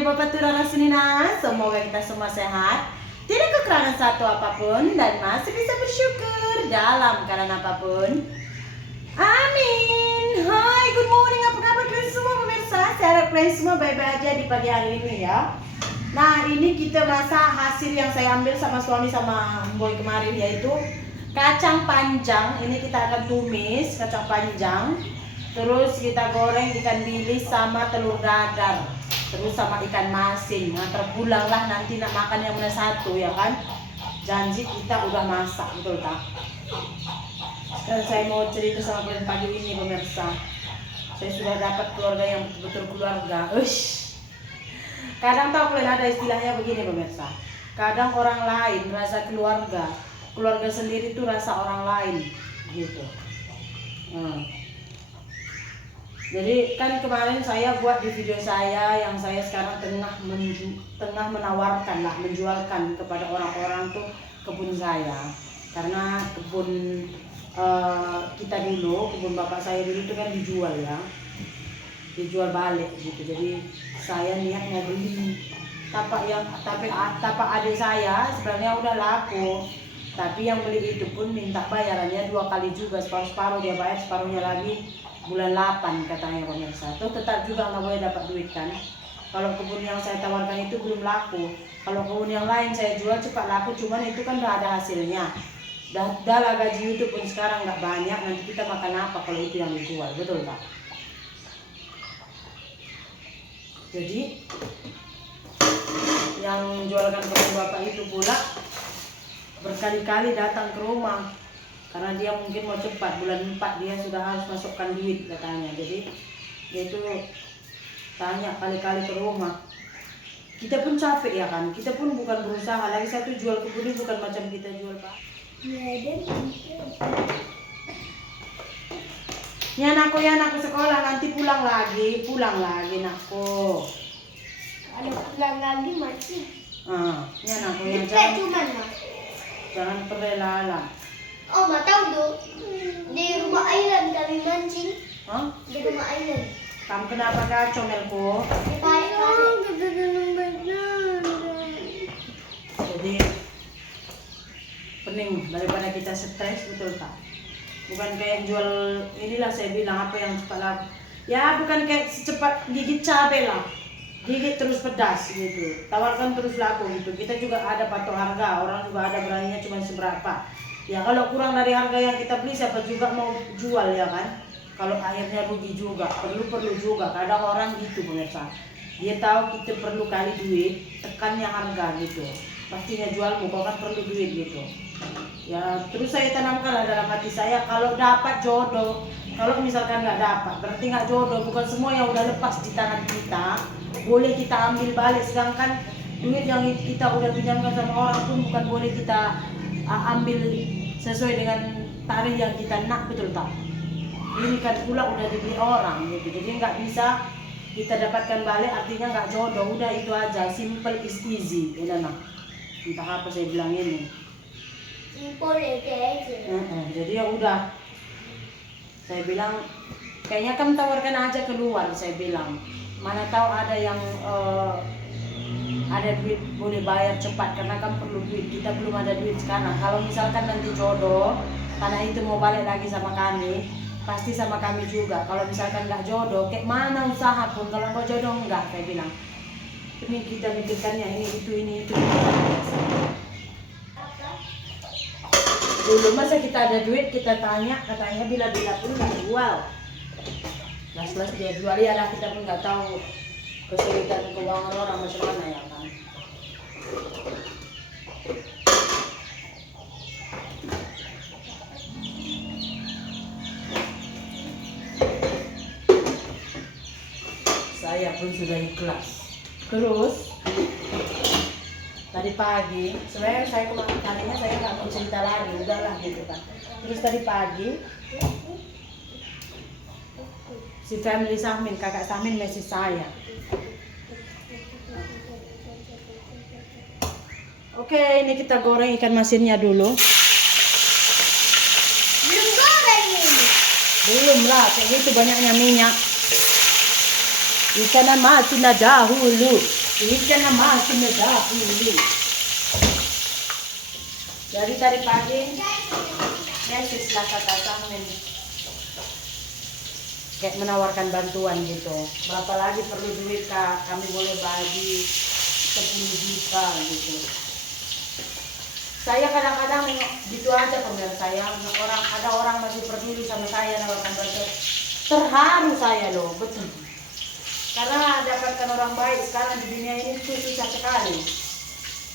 Hari Bapak Turara Senina, semoga kita semua sehat, tidak kekurangan satu apapun, dan masih bisa bersyukur dalam keadaan apapun. Amin. Hai, good morning, apa kabar kalian semua pemirsa? Saya harap kalian semua baik-baik aja di pagi hari ini ya. Nah, ini kita masak hasil yang saya ambil sama suami sama boy kemarin, yaitu kacang panjang. Ini kita akan tumis kacang panjang. Terus kita goreng ikan bilis sama telur dadar. Terus sama ikan masin. Nah, terpulanglah nanti nak makan yang mana satu ya kan. Janji kita udah masak, betul tak? Sekarang saya mau cerita sama kalian pagi ini pemirsa. Saya sudah dapat keluarga yang betul-betul keluarga. Kadang tahu kalian ada istilahnya begini pemirsa. Kadang orang lain rasa keluarga, keluarga sendiri itu rasa orang lain gitu. Jadi kan kemarin saya buat di video saya yang saya sekarang tengah menawarkan lah, menjualkan kepada orang-orang tuh kebun saya. Karena kebun kita dulu, kebun bapak saya dulu itu kan dijual ya, dijual balik gitu. Jadi saya niat mau beli. Tapak adik saya sebenarnya udah laku, tapi yang beli itu pun minta bayarannya 2 kali juga, separuh dia bayar, separuhnya lagi bulan 8 katanya pemirsa. Tuh tetap juga nggak boleh dapat duit kan. Kalau kebun yang saya tawarkan itu belum laku. Kalau kebun yang lain saya jual cepat laku, cuman itu kan udah ada hasilnya. Dah gaji YouTube pun sekarang nggak banyak, nanti kita makan apa kalau itu yang dijual, betul tak? Jadi yang jualkan kebun bapak itu pula berkali-kali datang ke rumah. Karena dia mungkin mau cepat, bulan 4 dia sudah harus masukkan duit katanya. Jadi dia itu tanya kali-kali ke rumah. Kita pun capek ya kan, kita pun bukan berusaha. Lagi satu jual kebun ini bukan macam kita jual pak. Ya anakku sekolah, nanti pulang lagi anakku. Ada pulang lagi masih. Ya anakku yang jangan perelalah. Oh, ma tahu tuh. Di rumah Island kami mancing. Di rumah Island. Kamu kenapa kacau Melko? Jadi pening daripada kita stres, betul tak? Bukan kayak jual inilah saya bilang apa yang cepat laku. Ya bukan kayak secepat gigit cabai lah. Gigit terus pedas gitu. Tawarkan terus laku gitu. Kita juga ada patok harga, orang juga ada beraninya cuma seberapa. Ya kalau kurang dari harga yang kita beli siapa juga mau jual ya kan. Kalau akhirnya rugi juga, perlu juga. Kadang orang gitu pemirsa. Dia tahu kita perlu kali duit, tekannya harga gitu. Pastinya jualmu, kau kan perlu duit gitu. Ya terus saya tanamkan dalam hati saya, kalau dapat jodoh, kalau misalkan nggak dapat, berarti nggak jodoh. Bukan semua yang udah lepas di tangan kita boleh kita ambil balik. Sedangkan duit yang kita udah pinjamkan sama orang pun bukan boleh kita ambil sesuai dengan tarikh yang kita nak, betul tak? Ini kan pula udah dibeli orang gitu, jadi nggak bisa kita dapatkan balik, artinya nggak jodoh. Udah itu aja, simple is easy ya nah. Entah apa saya bilang ini Simple aja. Jadi ya udah, saya bilang kayaknya kamu tawarkan aja keluar, saya bilang mana tahu ada yang ada duit boleh bayar cepat, karena kan perlu duit, kita belum ada duit sekarang. Kalau misalkan nanti jodoh, tanah itu mau balik lagi sama kami, pasti sama kami juga. Kalau misalkan nggak jodoh, kayak mana usaha pun, kalau nggak jodoh enggak, saya bilang. Ini kita mikirkannya ini itu. Dulu masa kita ada duit, kita tanya, katanya bila-bila pun nggak jual. Las dia jual ya lah, kita pun nggak tahu kesulitan keuangan orang macam mana ya kan. Saya pun sudah ikhlas. Terus tadi pagi, sebenarnya saya kalinya saya nggak mau cerita lagi, udahlah gitu kan. Terus tadi pagi si family Samin, kakak Samin mesej saya. Oke, ini kita goreng ikan masinnya dulu. Belum goreng ini. Belum lah, kayak gitu banyaknya minyak. Ikan masin dahulu. Ikan na masin na dahil. Jadi tadi pagi, Yesus lah kata kami kayak menawarkan bantuan gitu. Berapa lagi perlu duit kak? Kami boleh bagi 10 juta gitu. Saya kadang-kadang nengok gitu aja pemirsa saya. Ada orang masih peduli sama saya nawarkan bantuan. Terharu saya loh, betul. Karena dapatkan orang baik sekarang di dunia ini itu susah sekali.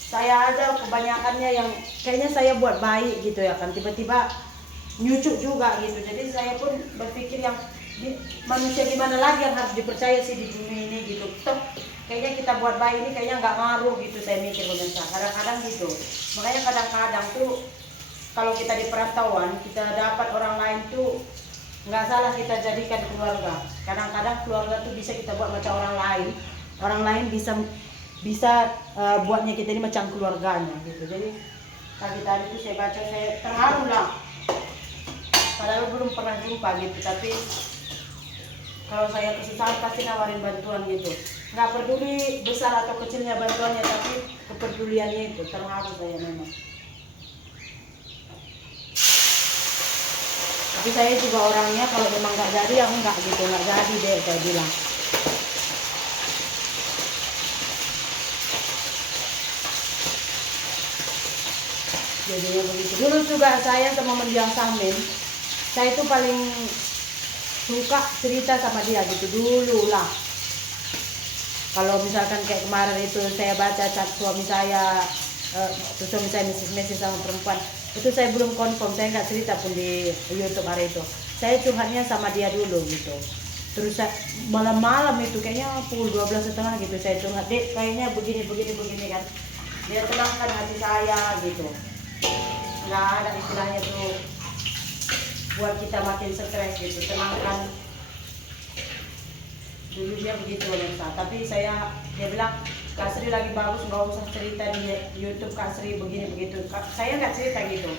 Saya aja kebanyakannya yang kayaknya saya buat baik gitu ya kan, tiba-tiba nyucuk juga gitu. Jadi saya pun berpikir yang manusia gimana lagi yang harus dipercaya sih di dunia ini gitu. Toh kayaknya kita buat baik ini kayaknya nggak ngaruh gitu, saya mikir pemirsa. Kadang-kadang gitu. Makanya kadang-kadang tuh kalau kita di perantauan kita dapat orang lain tuh nggak salah kita jadikan keluarga. Kadang-kadang keluarga tuh bisa kita buat macam orang lain bisa buatnya kita ini macam keluarganya gitu. Jadi tadi itu saya baca, saya terharu lah, padahal belum pernah jumpa gitu, tapi kalau saya kesusahan pasti nawarin bantuan gitu, nggak peduli besar atau kecilnya bantuannya, tapi kepeduliannya itu terharu saya memang. Tapi saya juga orangnya kalau memang nggak jadi ya enggak gitu, nggak jadi deh saya bilang. Jadinya begitu. Dulu juga saya sama mendiang Samin, saya itu paling suka cerita sama dia gitu dulu lah. Kalau misalkan kayak kemarin itu saya baca chat suami saya, terus suami saya message sama perempuan, itu saya belum confirm, saya nggak cerita pun di YouTube hari itu. Saya curhatnya sama dia dulu gitu. Terus malam-malam itu kayaknya pukul 12:30 gitu saya curhat, Dek kayaknya begini kan. Dia tenangkan hati saya gitu. Nggak ada istilahnya tuh buat kita makin stres gitu, tenangkan. Dulu dia begitu pemirsa, tapi dia bilang Kak Sri lagi bagus, nggak usah cerita di YouTube Kak Sri begini begitu. Saya nggak cerita gitu.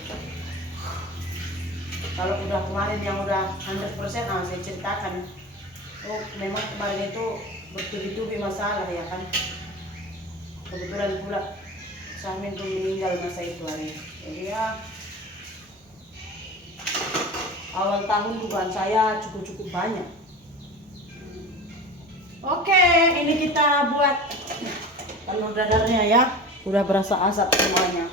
Kalau udah kemarin yang udah 100% saya ceritakan. Oh memang kemarin itu bertubi-tubi masalah ya kan. Kebetulan pula Samin tuh meninggal masa itu hari. Jadi ya awal tahun dugaan saya cukup banyak. Oke, ini kita buat telur dadarnya ya. Udah berasa asap semuanya.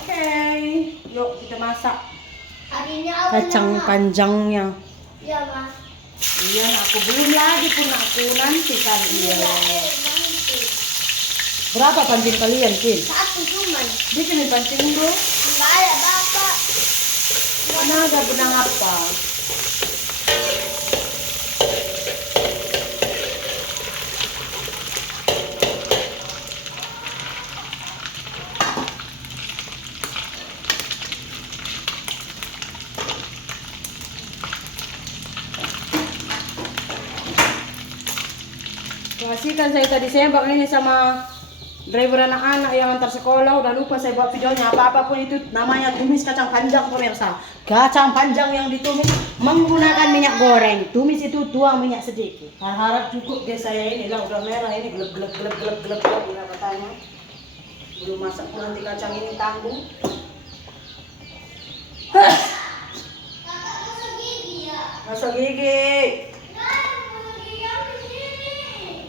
Oke, yuk kita masak kacang panjangnya. Iya, Mas. Iya, aku belum lagi pun aku nanti kan. Iya. Berapa pancing kalian, Kin? Satu cuman. Bikin pancing bro. Enggak ada Bapak. Mana ada benang apa? Kasihkan saya tadi sembak ini sama driver anak-anak yang antar sekolah, udah lupa saya buat videonya. Apapun itu namanya tumis kacang panjang pemirsa. Kacang panjang yang ditumis menggunakan minyak goreng. Tumis itu tuang minyak sedikit. Harap cukup deh saya ini lah, udah merah ini gelap udah katanya. Belum masak pun nanti kacang ini tanggung. Masuk gigi.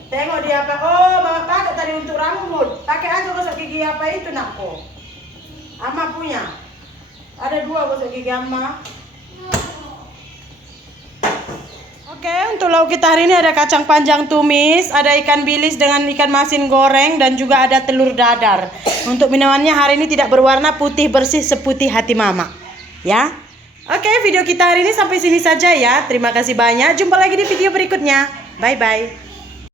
Tengok dia apa? Oh, mama pakai tadi untuk rambut. Pakai aja gosok gigi apa itu nakko. Ama punya. Ada 2 gosok gigi ama. Oke, untuk lauk kita hari ini ada kacang panjang tumis, ada ikan bilis dengan ikan masin goreng, dan juga ada telur dadar. Untuk minumannya hari ini tidak berwarna, putih bersih seputih hati mama. Ya. Oke, video kita hari ini sampai sini saja ya. Terima kasih banyak. Jumpa lagi di video berikutnya. Bye-bye.